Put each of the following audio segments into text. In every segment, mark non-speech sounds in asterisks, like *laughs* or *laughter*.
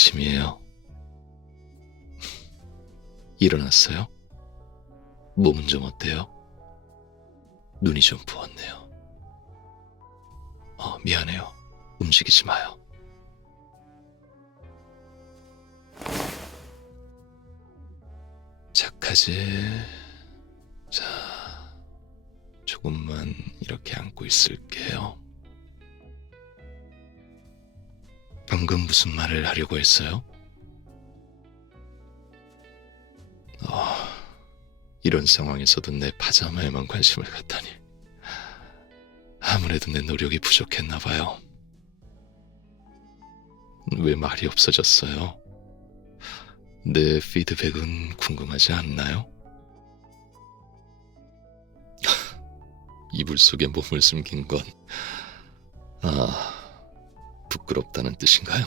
아침이에요. 일어났어요? 몸은 좀 어때요? 눈이 좀 부었네요. 어, 미안해요. 움직이지 마요. 착하지. 자, 조금만 이렇게 안고 있을게요. 방금 무슨 말을 하려고 했어요? 어, 이런 상황에서도 내 파자마에만 관심을 갖다니. 아무래도 내 노력이 부족했나 봐요. 왜 말이 없어졌어요? 내 피드백은 궁금하지 않나요? *laughs* 이불 속에 몸을 숨긴 건, 아, 부끄럽다는 뜻인가요?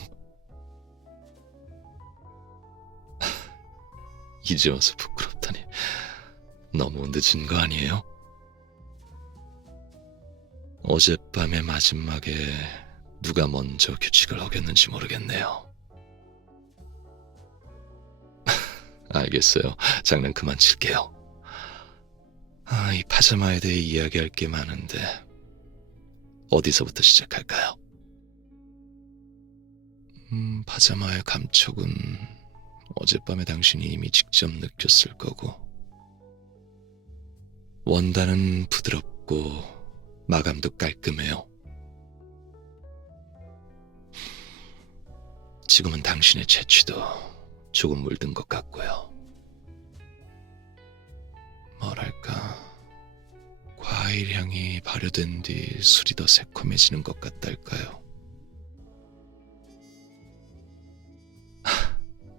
이제 와서 부끄럽다니. 너무 늦은 거 아니에요? 어젯밤의 마지막에 누가 먼저 규칙을 어겼는지 모르겠네요. 알겠어요. 장난 그만 칠게요. 아, 이 파자마에 대해 이야기할 게 많은데 어디서부터 시작할까요? 음, 파자마의 감촉은 어젯밤에 당신이 이미 직접 느꼈을 거고 원단은 부드럽고 마감도 깔끔해요. 지금은 당신의 채취도 조금 물든 것 같고요. 뭐랄까, 과일 향이 발효된 뒤 술이 더 새콤해지는 것 같달까요?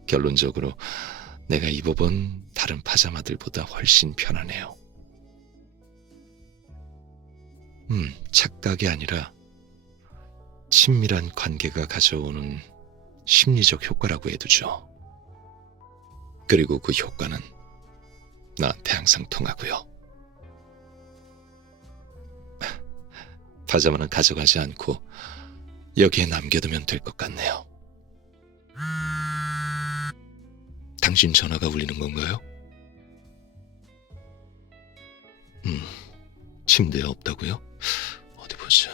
결론적으로 내가 입어본 다른 파자마들보다 훨씬 편하네요. 음, 착각이 아니라 친밀한 관계가 가져오는 심리적 효과라고 해두죠. 그리고 그 효과는 나한테 항상 통하고요. 파자마는 가져가지 않고 여기에 남겨두면 될 것 같네요. 당신 전화가 울리는 건가요? 음, 침대에 없다고요? 어디 보자.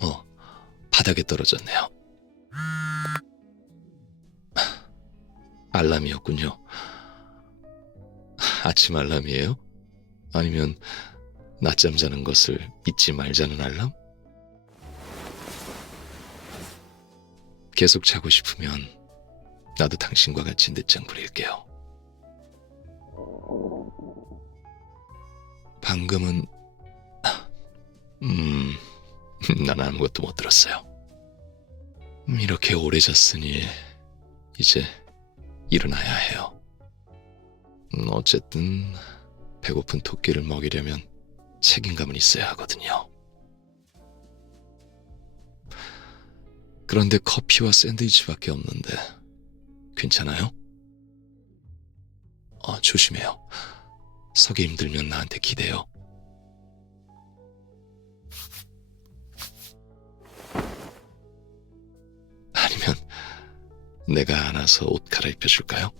어, 바닥에 떨어졌네요. 알람이었군요. 아침 알람이에요? 아니면 낮잠 자는 것을 잊지 말자는 알람? 계속 자고 싶으면 나도 당신과 같이 늦장 부릴게요. 방금은 음, 난 아무것도 못 들었어요. 음, 이렇게 오래 잤으니 이제 일어나야 해요. 음, 어쨌든 배고픈 토끼를 먹이려면 책임감은 있어야 하거든요. 그런데 커피와 샌드위치밖에 없는데 괜찮아요? 어, 조심해요. 서기 힘들면 나한테 기대요. 아니면 내가 안아서 옷 갈아입혀 줄까요?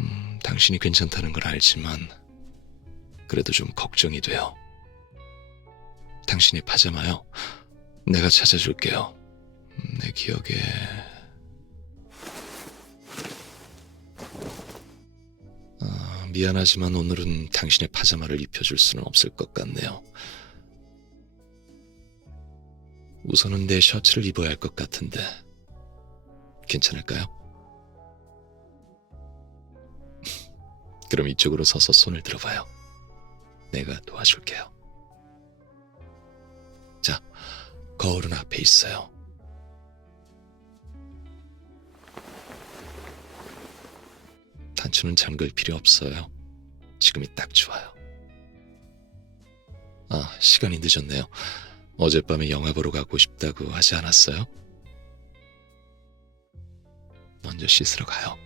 음, 당신이 괜찮다는 걸 알지만 그래도 좀 걱정이 돼요. 당신이 파자마요. 내가 찾아줄게요. 음, 내 기억에 아, 미안하지만 오늘은 당신의 파자마를 입혀줄 수는 없을 것 같네요. 우선은 내 셔츠를 입어야 할 것 같은데 괜찮을까요? 그럼 이쪽으로 서서 손을 들어봐요. 내가 도와줄게요. 거울은 앞에 있어요. 단추는 잠글 필요 없어요. 지금이 딱 좋아요. 아, 시간이 늦었네요. 어젯밤에 영화 보러 가고 싶다고 하지 않았어요? 먼저 씻으러 가요.